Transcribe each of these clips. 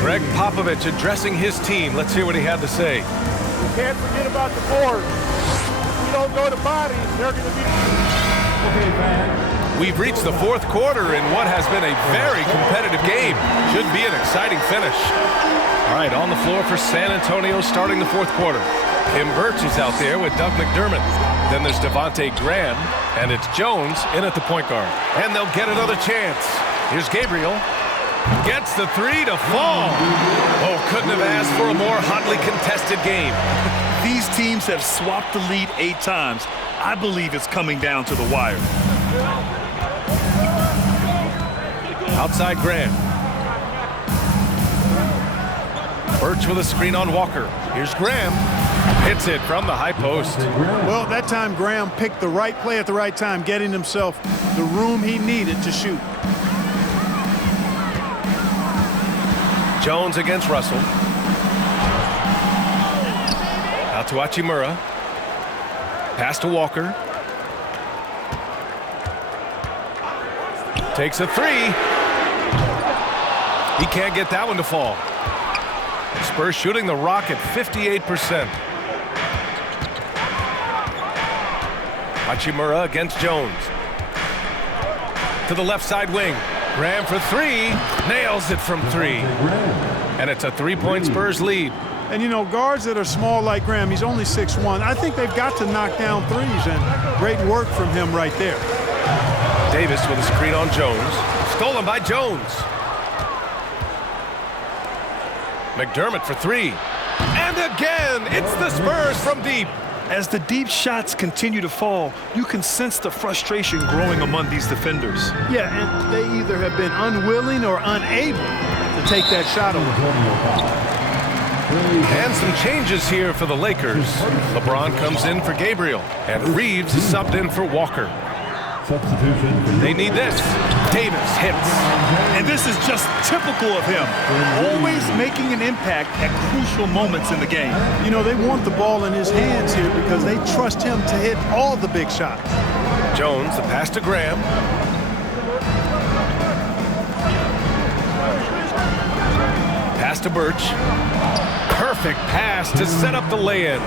Greg Popovich addressing his team. Let's hear what he had to say. You can't forget about the board. If you don't go to bodies, they're going to be... Okay, man. We've reached the fourth quarter in what has been a very competitive game. Should be an exciting finish. All right, on the floor for San Antonio starting the fourth quarter. Kim Birch is out there with Doug McDermott. Then there's Devontae Graham, and it's Jones in at the point guard. And they'll get another chance. Here's Gabriel. Gets the three to fall. Oh, couldn't have asked for a more hotly contested game. These teams have swapped the lead 8 times. I believe it's coming down to the wire. Outside Graham. Birch with a screen on Walker. Here's Graham. Hits it from the high post. Well, that time Graham picked the right play at the right time, getting himself the room he needed to shoot. Jones against Russell. Out to Hachimura. Pass to Walker. Takes a three. He can't get that one to fall. Spurs shooting the rock at 58%. Hachimura against Jones. To the left side wing. Graham for three. Nails it from three. And it's a three-point Spurs lead. And, you know, guards that are small like Graham, he's only 6'1". I think they've got to knock down threes, and great work from him right there. Davis with a screen on Jones. Stolen by Jones. McDermott for three. And again, it's the Spurs from deep. As the deep shots continue to fall, you can sense the frustration growing among these defenders. Yeah, and they either have been unwilling or unable to take that shot away. And some changes here for the Lakers. LeBron comes in for Gabriel, and Reeves is subbed in for Walker. Substitution. They need this. Davis hits. And this is just typical of him, always making an impact at crucial moments in the game. You know, they want the ball in his hands here because they trust him to hit all the big shots. Jones, the pass to Graham. Pass to Birch. Perfect pass to set up the lay-in.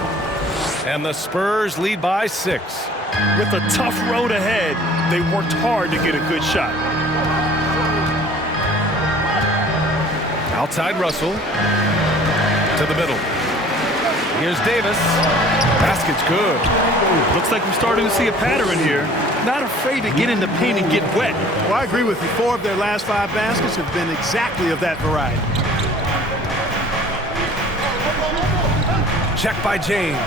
And the Spurs lead by 6. With a tough road ahead, they worked hard to get a good shot. Outside Russell. To the middle. Here's Davis. Basket's good. Looks like we're starting to see a pattern here. Not afraid to get in the paint and get wet. Well, I agree with you. 4 of their last 5 baskets have been exactly of that variety. Check by James.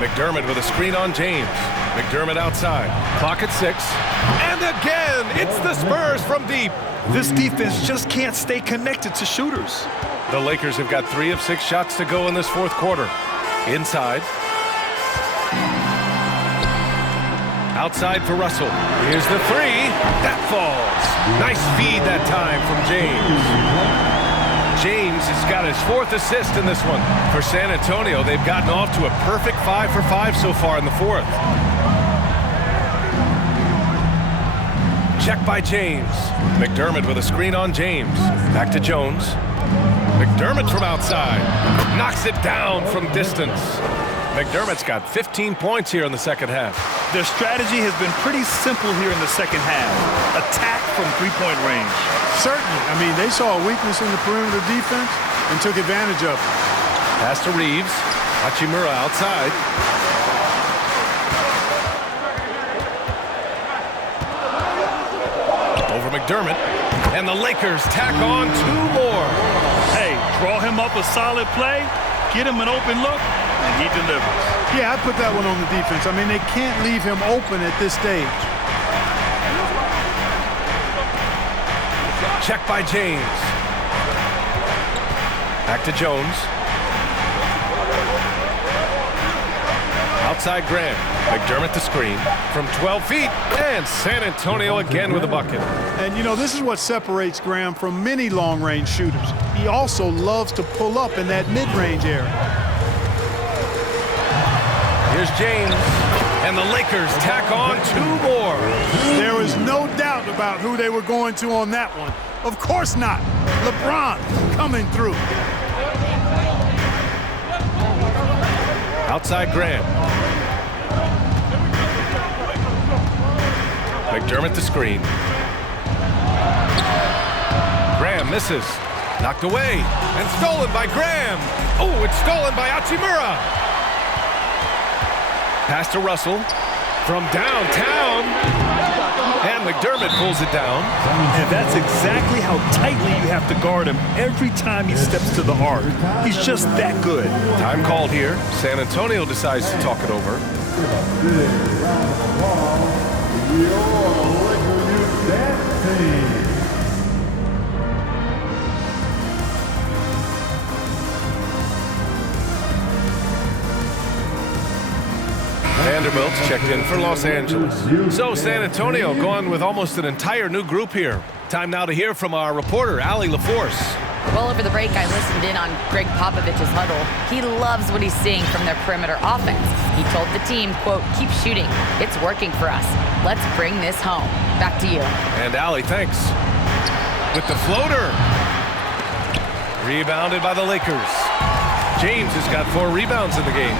McDermott with a screen on James. McDermott outside. Clock at 6. And again, it's the Spurs from deep. This defense just can't stay connected to shooters. The Lakers have got 3 of 6 shots to go in this fourth quarter. Inside. Outside for Russell. Here's the three. That falls. Nice feed that time from James. James has got his 4th assist in this one. For San Antonio, they've gotten off to a perfect 5 for 5 so far in the 4th. Check by James. McDermott with a screen on James. Back to Jones. McDermott from outside. Knocks it down from distance. McDermott's got 15 points here in the second half. Their strategy has been pretty simple here in the second half. Attack from three-point range. Certainly. I mean, they saw a weakness in the perimeter defense and took advantage of it. Pass to Reeves. Hachimura outside. Over McDermott. And the Lakers tack on 2 more. Hey, draw him up a solid play, get him an open look, and he delivers. Yeah, I put that one on the defense. I mean, they can't leave him open at this stage. Check by James. Back to Jones. Outside Graham. McDermott the screen from 12 feet. And San Antonio again with a bucket. And, you know, this is what separates Graham from many long-range shooters. He also loves to pull up in that mid-range area. Here's James. And the Lakers tack on 2 more. There was no doubt about who they were going to on that one. Of course not. LeBron coming through. Outside Graham. McDermott the screen. Graham misses. Knocked away and stolen by Graham. Oh, it's stolen by Hachimura. Pass to Russell from downtown. And McDermott pulls it down. And that's exactly how tightly you have to guard him every time he steps to the arc. He's just that good. Time called here. San Antonio decides to talk it over. Vanderbilt's checked in for Los Angeles. So San Antonio going with almost an entire new group here. Time now to hear from our reporter, Allie LaForce. Well, over the break, I listened in on Greg Popovich's huddle. He loves what he's seeing from their perimeter offense. He told the team, quote, keep shooting. It's working for us. Let's bring this home. Back to you. And Allie, thanks. With the floater. Rebounded by the Lakers. James has got 4 rebounds in the game.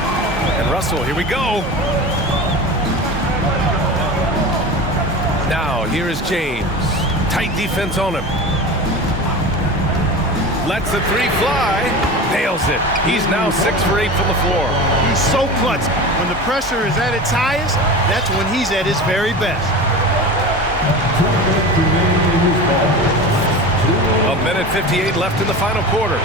And Russell, here we go. Now, here is James. Tight defense on him. Lets the 3 fly. Nails it. He's now 6 for 8 from the floor. He's so clutch. When the pressure is at its highest, that's when he's at his very best. 1:58 left in the final quarter.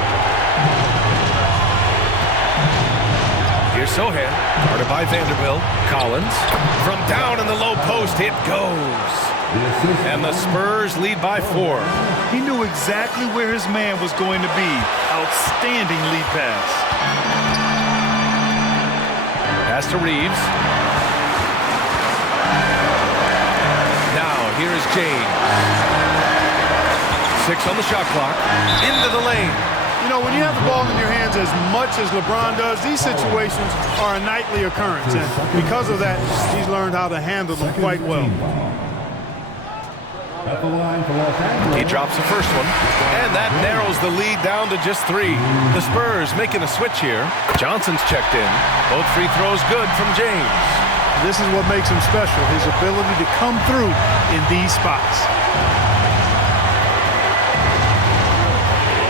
Here's Sohan, guarded by Vanderbilt. Collins, from down in the low post, it goes. And the Spurs lead by 4. He knew exactly where his man was going to be. Outstanding lead pass. Pass to Reeves. Now, here is James. 6 on the shot clock. Into the lane. You know, when you have the ball in your hands as much as LeBron does, these situations are a nightly occurrence. And because of that, he's learned how to handle them quite well. He drops the first one, and that narrows the lead down to just 3. The Spurs making a switch here. Johnson's checked in. Both free throws good from James. This is what makes him special, his ability to come through in these spots.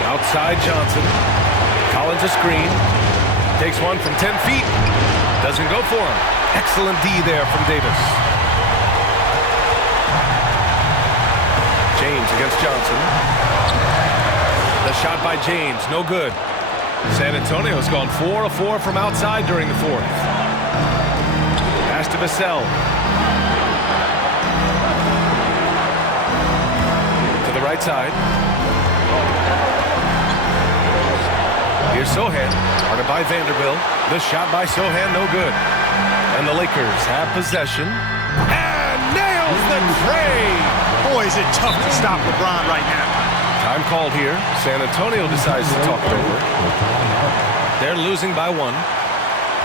Outside Johnson. Collins a screen. Takes one from 10 feet. Doesn't go for him. Excellent D there from Davis. James against Johnson. The shot by James, no good. San Antonio's gone 4 of 4 from outside during the 4th. Pass to Vassell. To the right side. Here's Sohan, guarded by Vanderbilt. The shot by Sohan, no good. And the Lakers have possession. And nails the tray! Boy, is it tough to stop LeBron right now. Time called here. San Antonio decides to talk it over. They're losing by 1.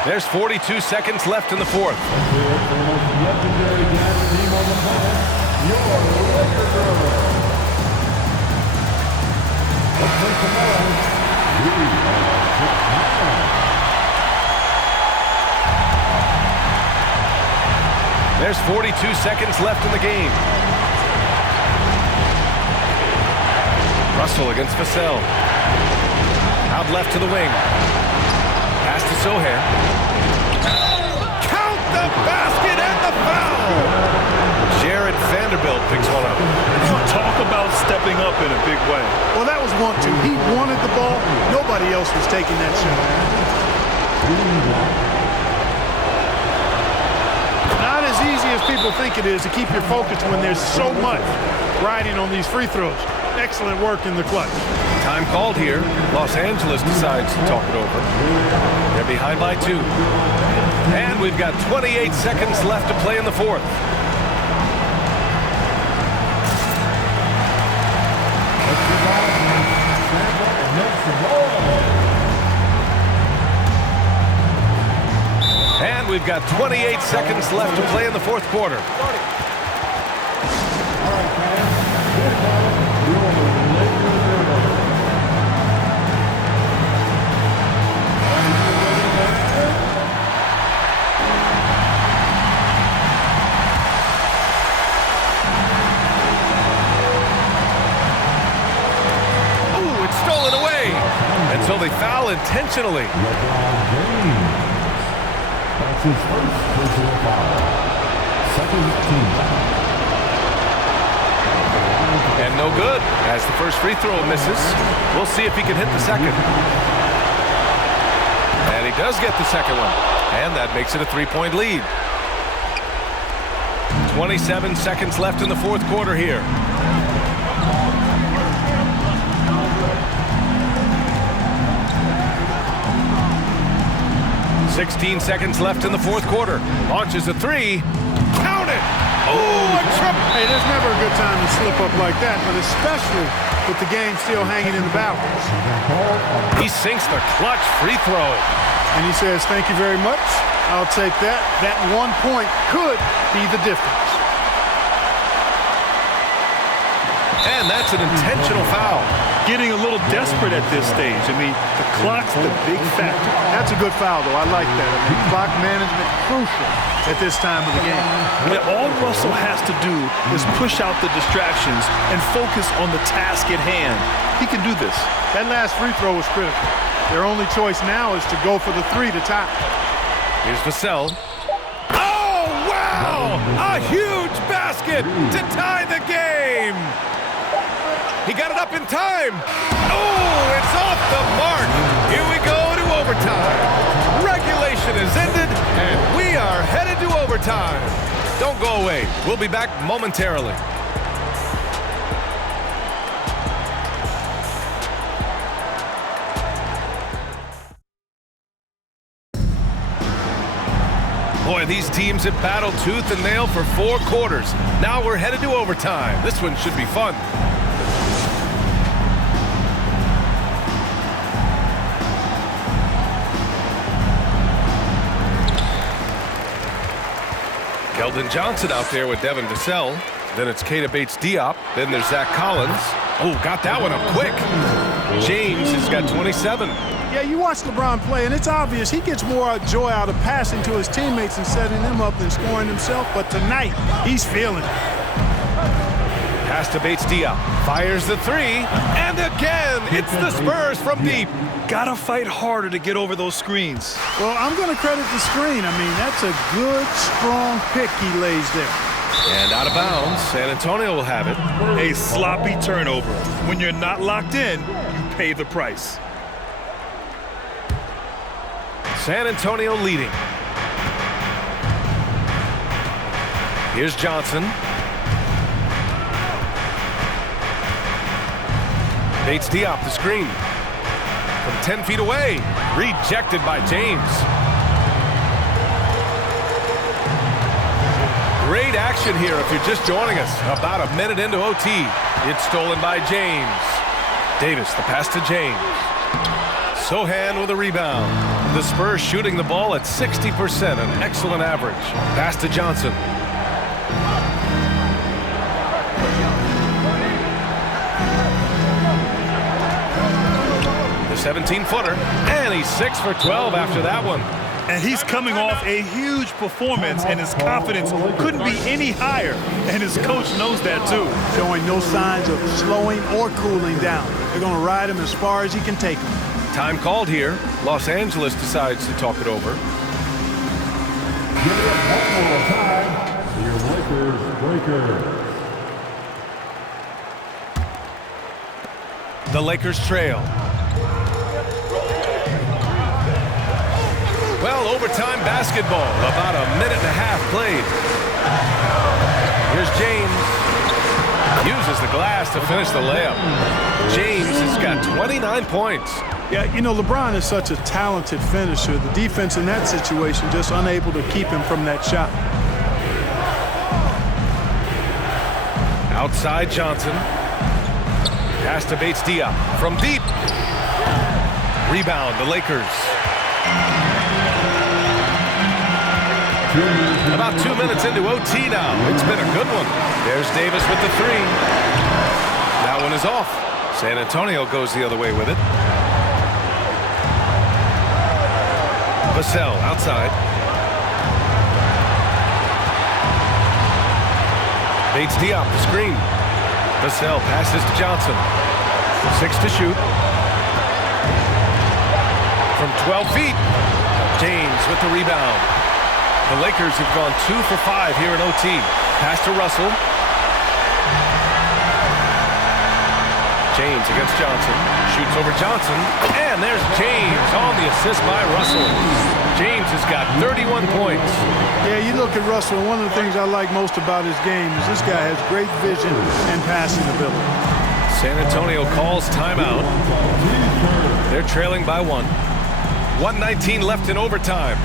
There's 42 seconds left in the 4th. There's 42 seconds left in the game. Russell against Vassell. Out left to the wing. Pass to Sohan. Count the basket and the foul! Jared Vanderbilt picks one up. Talk about stepping up in a big way. Well, that was 1-2. He wanted the ball. Nobody else was taking that shot. Not as easy as people think it is to keep your focus when there's so much riding on these free throws. Excellent work in the clutch. Time called here. Los Angeles decides to talk it over. They're behind by 2. And we've got 28 seconds left to play in the 4th. And we've got 28 seconds left to play in the fourth quarter. Until they foul intentionally. That's his first personal foul. Second team. And no good as the first free throw misses. We'll see if he can hit the second. And he does get the second one. And that makes it a three-point lead. 27 seconds left in the fourth quarter here. 16 seconds left in the fourth quarter. Launches a three. Count it! Oh, a triple! Hey, there's never a good time to slip up like that, but especially with the game still hanging in the balance. He sinks the clutch free throw. And he says, thank you very much. I'll take that. That 1 point could be the difference. And that's an intentional foul. Getting a little desperate at this stage. I mean, the clock's the big factor. That's a good foul, though. I like that. I mean, clock management crucial at this time of the game. When all Russell has to do is push out the distractions and focus on the task at hand. He can do this. That last free throw was critical. Their only choice now is to go for the three to tie. Here's Vassell. Oh, wow! A huge basket to tie the game! He got it up in time. Oh, it's off the mark. Here we go to overtime. Regulation is ended, and we are headed to overtime. Don't go away. We'll be back momentarily. Boy, these teams have battled tooth and nail for 4 quarters. Now we're headed to overtime. This one should be fun. Keldon Johnson out there with Devin Vassell. Then it's Keita Bates-Diop. Then there's Zach Collins. Oh, got that one up quick. James has got 27. Yeah, you watch LeBron play, and it's obvious he gets more joy out of passing to his teammates and setting them up than scoring himself. But tonight, he's feeling it. Pass to Bates-Diop. Fires the three. And again, it's the Spurs from deep. Gotta fight harder to get over those screens. Well, I'm going to credit the screen. I mean, that's a good, strong pick he lays there. And out of bounds, San Antonio will have it. A sloppy turnover. When you're not locked in, you pay the price. San Antonio leading. Here's Johnson. Bates-Diop the screen. From 10 feet away. Rejected by James. Great action here if you're just joining us. About a minute into OT. It's stolen by James. Davis, the pass to James. Sohan with a rebound. The Spurs shooting the ball at 60%, an excellent average. Pass to Johnson. The 17-footer, and he's 6 for 12 after that one. And he's coming off a huge performance, and his confidence couldn't be any higher. And his coach knows that, too. Showing no signs of slowing or cooling down. They're going to ride him as far as he can take him. Time called here. Los Angeles decides to talk it over. Give it one more time. Your Lakers breaker. The Lakers trail. Well, overtime basketball. About a minute and a half played. Here's James. Uses the glass to finish the layup. James has got 29 points. Yeah, you know, LeBron is such a talented finisher. The defense in that situation just unable to keep him from that shot. Outside Johnson. Pass to Bates-Diop from deep. Rebound, the Lakers. About 2 minutes into OT now. It's been a good one. There's Davis with the three. That one is off. San Antonio goes the other way with it. Vassell outside. Bates Diop the screen. Vassell passes to Johnson. 6 to shoot. From 12 feet. James with the rebound. The Lakers have gone 2 for 5 here in OT. Pass to Russell. James against Johnson. Shoots over Johnson. And there's James on the assist by Russell. James has got 31 points. Yeah, you look at Russell, and one of the things I like most about his game is this guy has great vision and passing ability. San Antonio calls timeout. They're trailing by 1. 1:19 left in overtime.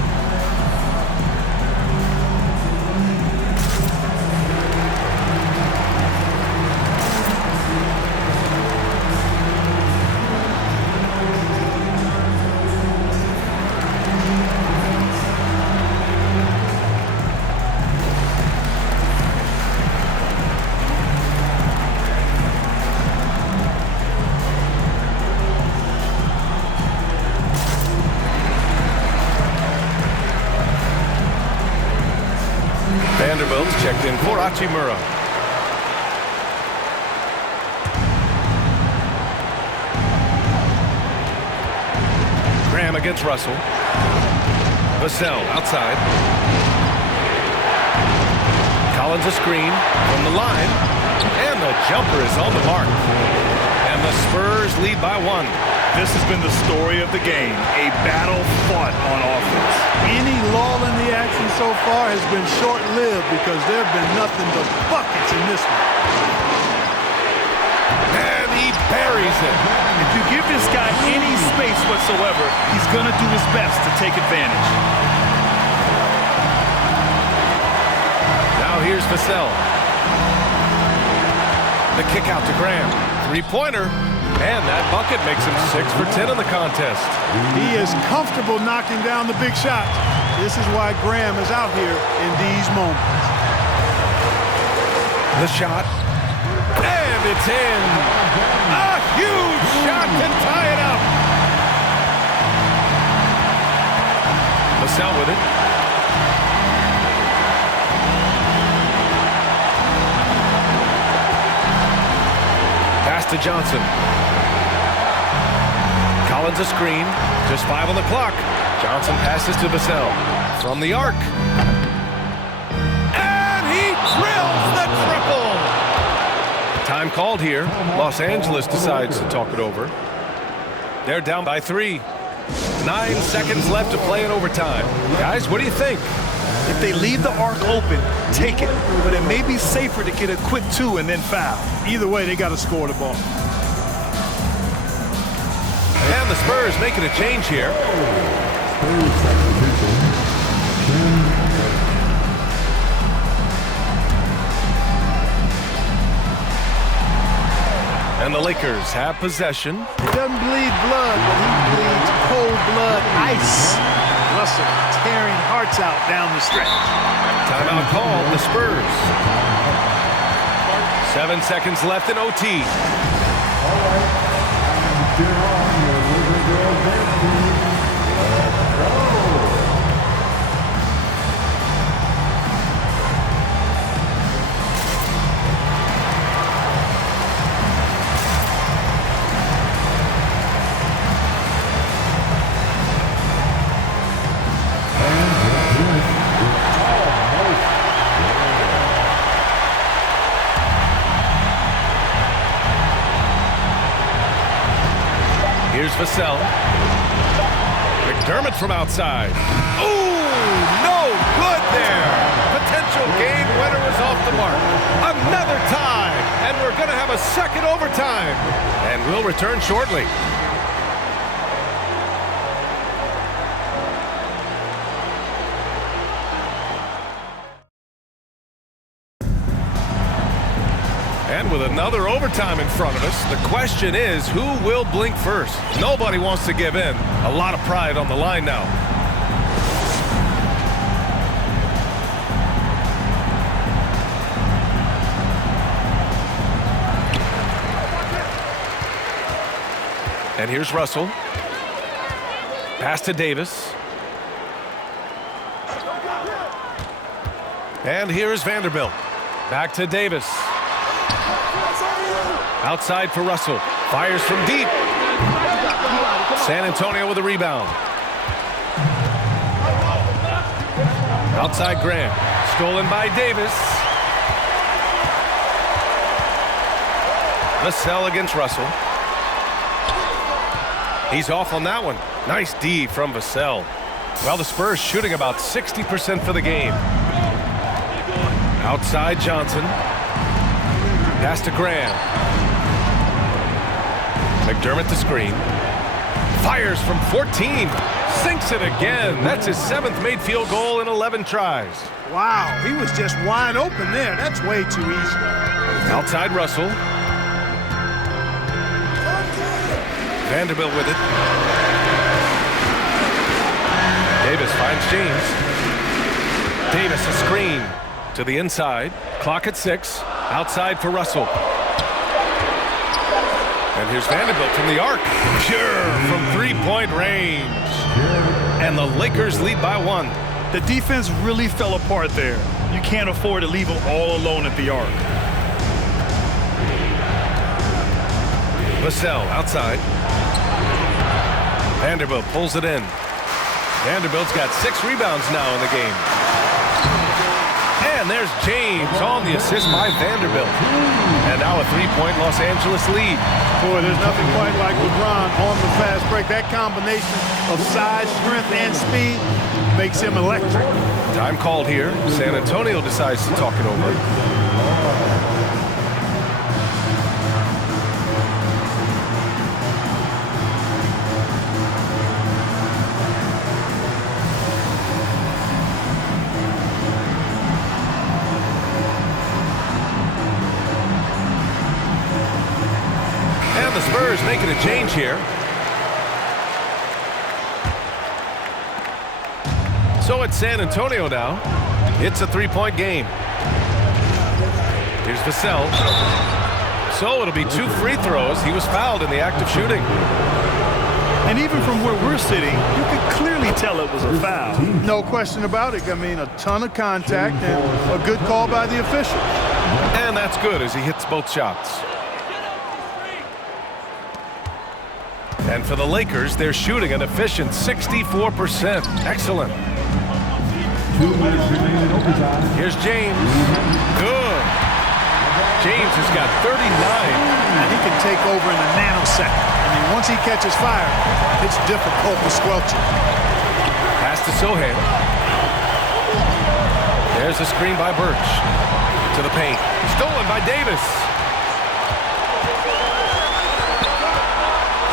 Vanderbilt's checked in for Hachimura. Graham against Russell. Vassell outside. Collins a screen from the line. And the jumper is on the mark. And the Spurs lead by 1. This has been the story of the game, a battle fought on offense. Any lull in the action so far has been short-lived because there have been nothing but buckets in this one. And he buries it. If you give this guy any space whatsoever, he's going to do his best to take advantage. Now here's Vassell. The kick out to Graham. Three-pointer. And that bucket makes him 6 for 10 in the contest. He is comfortable knocking down the big shots. This is why Graham is out here in these moments. The shot. And it's in. A huge shot to tie it up. Vassell with it. Pass to Johnson. Collins a screen. Just 5 on the clock. Johnson passes to Vassell. From the arc. And he drills the triple. Time called here. Los Angeles decides to talk it over. They're down by 3. 9 seconds left to play in overtime. Guys, what do you think? If they leave the arc open, take it. But it may be safer to get a quick 2 and then foul. Either way, they got to score the ball. And the Spurs making a change here. And the Lakers have possession. He doesn't bleed blood, but he bleeds cold blood ice. Russell tearing hearts out down the stretch. Timeout called, the Spurs. 7 seconds left in OT. Here's Vassell. McDermott from outside. Ooh, no good there. Potential game winner is off the mark. Another tie, and we're going to have a second overtime. And we'll return shortly. And with another overtime in front of us, the question is, who will blink first? Nobody wants to give in. A lot of pride on the line now. And here's Russell. Pass to Davis. And here's Vanderbilt. Back to Davis. Outside for Russell. Fires from deep. San Antonio with a rebound. Outside Graham. Stolen by Davis. Vassell against Russell. He's off on that one. Nice D from Vassell. Well, the Spurs shooting about 60% for the game. Outside Johnson. Pass to Graham. McDermott the screen. Fires from 14. Sinks it again. That's his 7th made field goal in 11 tries. Wow, he was just wide open there. That's way too easy. Outside Russell. Vanderbilt with it. Davis finds James. Davis a screen to the inside. Clock at 6. Outside for Russell. And here's Vanderbilt from the arc. Pure from three-point range. And the Lakers lead by 1. The defense really fell apart there. You can't afford to leave them all alone at the arc. Vassell outside. Vanderbilt pulls it in. Vanderbilt's got 6 rebounds now in the game. And there's James on the assist by Vanderbilt. And now a 3-point Los Angeles lead. Boy, there's nothing quite like LeBron on the fast break. That combination of size, strength, and speed makes him electric. Time called here. San Antonio decides to talk it over. The Spurs making a change here. So it's San Antonio now. It's a 3-point game. Here's Vassell. So it'll be 2 free throws. He was fouled in the act of shooting. And even from where we're sitting, you can clearly tell it was a foul. No question about it. I mean, a ton of contact and a good call by the official. And that's good as he hits both shots. And for the Lakers, they're shooting an efficient 64%. Excellent. 2 minutes remaining in overtime. Here's James. Good. James has got 39. And he can take over in a nanosecond. I mean, once he catches fire, it's difficult to squelch it. Pass to Sohan. There's a screen by Birch. To the paint. Stolen by Davis.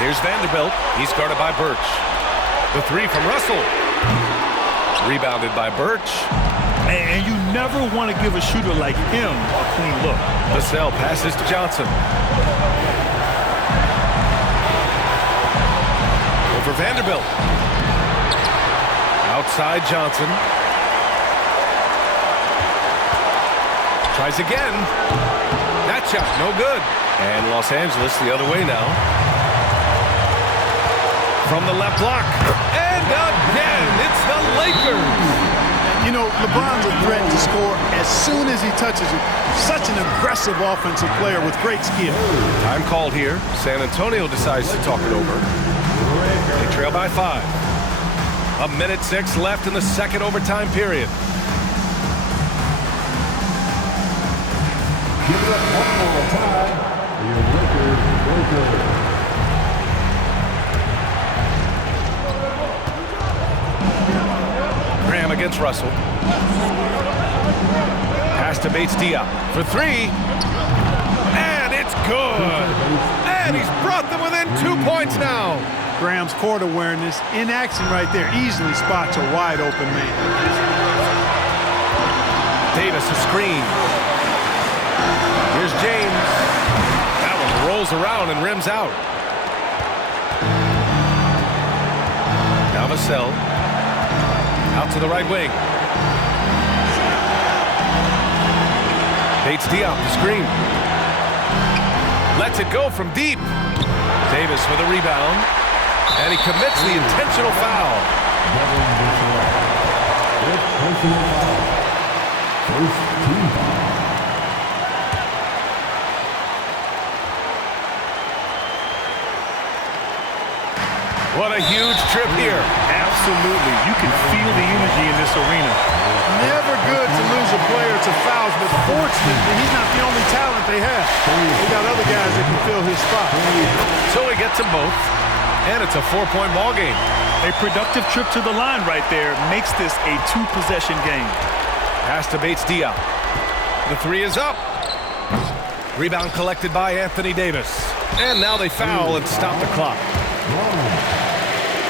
Here's Vanderbilt. He's guarded by Birch. The 3 from Russell. Rebounded by Birch. And you never want to give a shooter like him a clean look. Vassell passes to Johnson. Over Vanderbilt. Outside Johnson. Tries again. That shot, no good. And Los Angeles the other way now. From the left block. And again, it's the Lakers. You know, LeBron's a threat to score as soon as he touches it. Such an aggressive offensive player with great skill. Time called here. San Antonio decides to talk it over. They trail by 5. 1:06 left in the second overtime period. Give it up one more time. The Lakers. Graham against Russell. Pass to Bates-Diop for 3. And it's good. And he's brought them within 2 points now. Graham's court awareness in action right there. Easily spots a wide open man. Davis a screen. Here's James. That one rolls around and rims out. Now Vassell. Out to the right wing. Bates-Diop, the screen. Lets it go from deep. Davis with a rebound. And he commits the intentional foul. First team foul. What a huge trip here. Absolutely. You can feel the energy in this arena. Never good to lose a player to fouls, but fortunately, he's not the only talent they have. They got other guys that can fill his spot. So he gets them both, and it's a 4-point ball game. A productive trip to the line right there makes this a 2-possession game. Pass to Bates-Diop. The three is up. Rebound collected by Anthony Davis. And now they foul and stop the clock.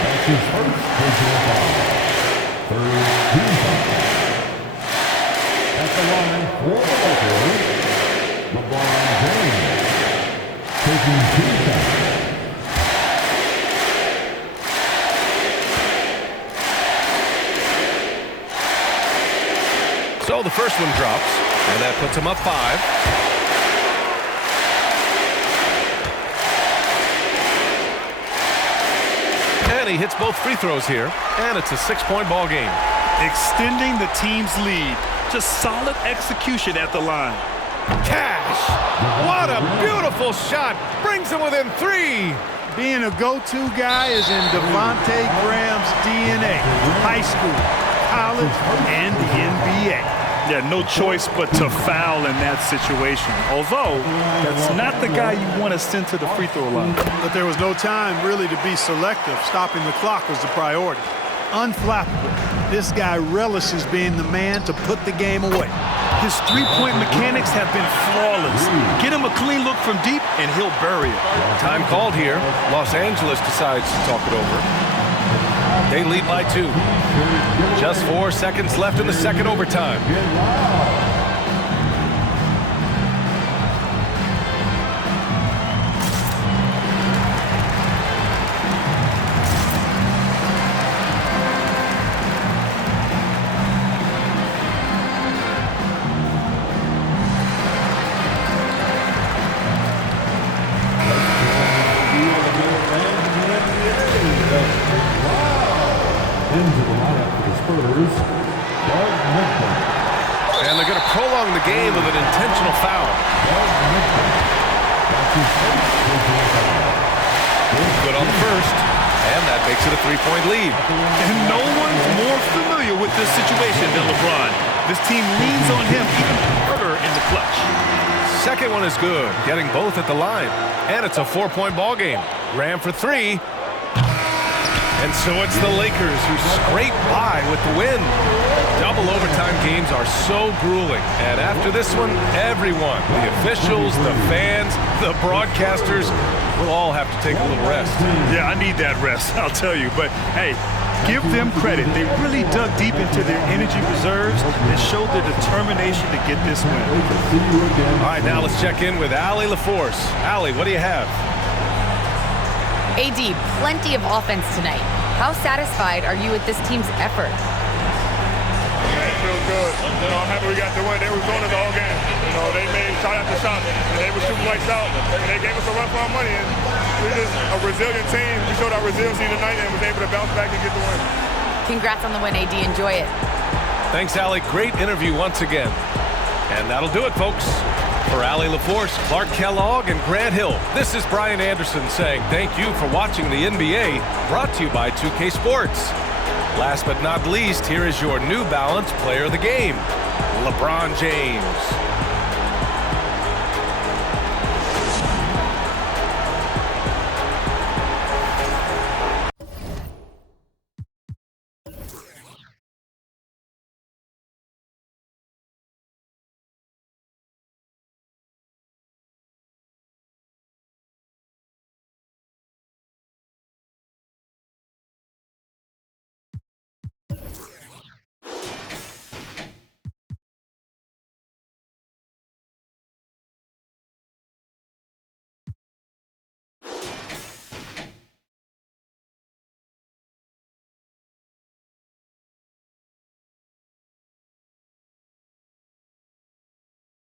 That's his first personal foul. Third team foul. At the line for the Lakers, LeBron James taking 2 fouls. So the first one drops, and that puts him up 5. And he hits both free throws here, and it's a 6-point ball game. Extending the team's lead. Just solid execution at the line. Cash! What a beautiful shot! Brings him within 3. Being a go-to guy is in Devontae Graham's DNA. High school, college, and the NBA. Yeah, no choice but to foul in that situation. Although, that's not the guy you want to send to the free throw line. But there was no time really to be selective. Stopping the clock was the priority. Unflappable. This guy relishes being the man to put the game away. His three-point mechanics have been flawless. Get him a clean look from deep, and he'll bury it. Time called here. Los Angeles decides to talk it over. They lead by 2. Just 4 seconds left in the second overtime. Into the lineup for the Spurs, And they're going to prolong the game with an intentional foul. Good on the first, and that makes it a 3-point lead. And no one's more familiar with this situation than LeBron. This team leans on him even harder in the clutch. Second one is good, getting both at the line. And it's a 4-point ball game. Graham for 3. And so it's the Lakers who scrape by with the win. Double overtime games are so grueling. And after this one, everyone, the officials, the fans, the broadcasters, will all have to take a little rest. Yeah, I need that rest, I'll tell you. But, hey, give them credit. They really dug deep into their energy reserves and showed their determination to get this win. All right, now let's check in with Allie LaForce. Allie, what do you have? AD, plenty of offense tonight. How satisfied are you with this team's effort? It feels good. I'm happy we got the win. They was on it the whole game. They made shot after shot, and they were shooting lights out. And they gave us a run for our money. And we're just a resilient team. We showed our resiliency tonight and was able to bounce back and get the win. Congrats on the win, AD. Enjoy it. Thanks, Allie. Great interview once again. And that'll do it, folks. For Allie LaForce, Clark Kellogg, and Grant Hill, this is Brian Anderson saying thank you for watching the NBA, brought to you by 2K Sports. Last but not least, here is your New Balance Player of the Game, LeBron James.